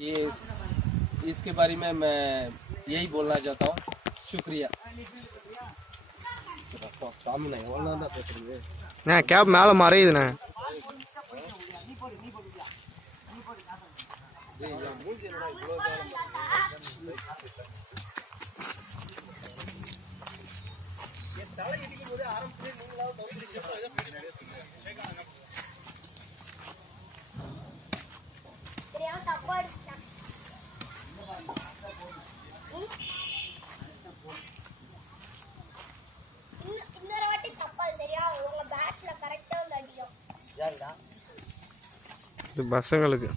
ये इसके बारे में मैं यही बोलना चाहता हूँ। शुक्रिया। सामने கேப் மேலே மறையுதுண்ணே. இது பசங்களுக்கு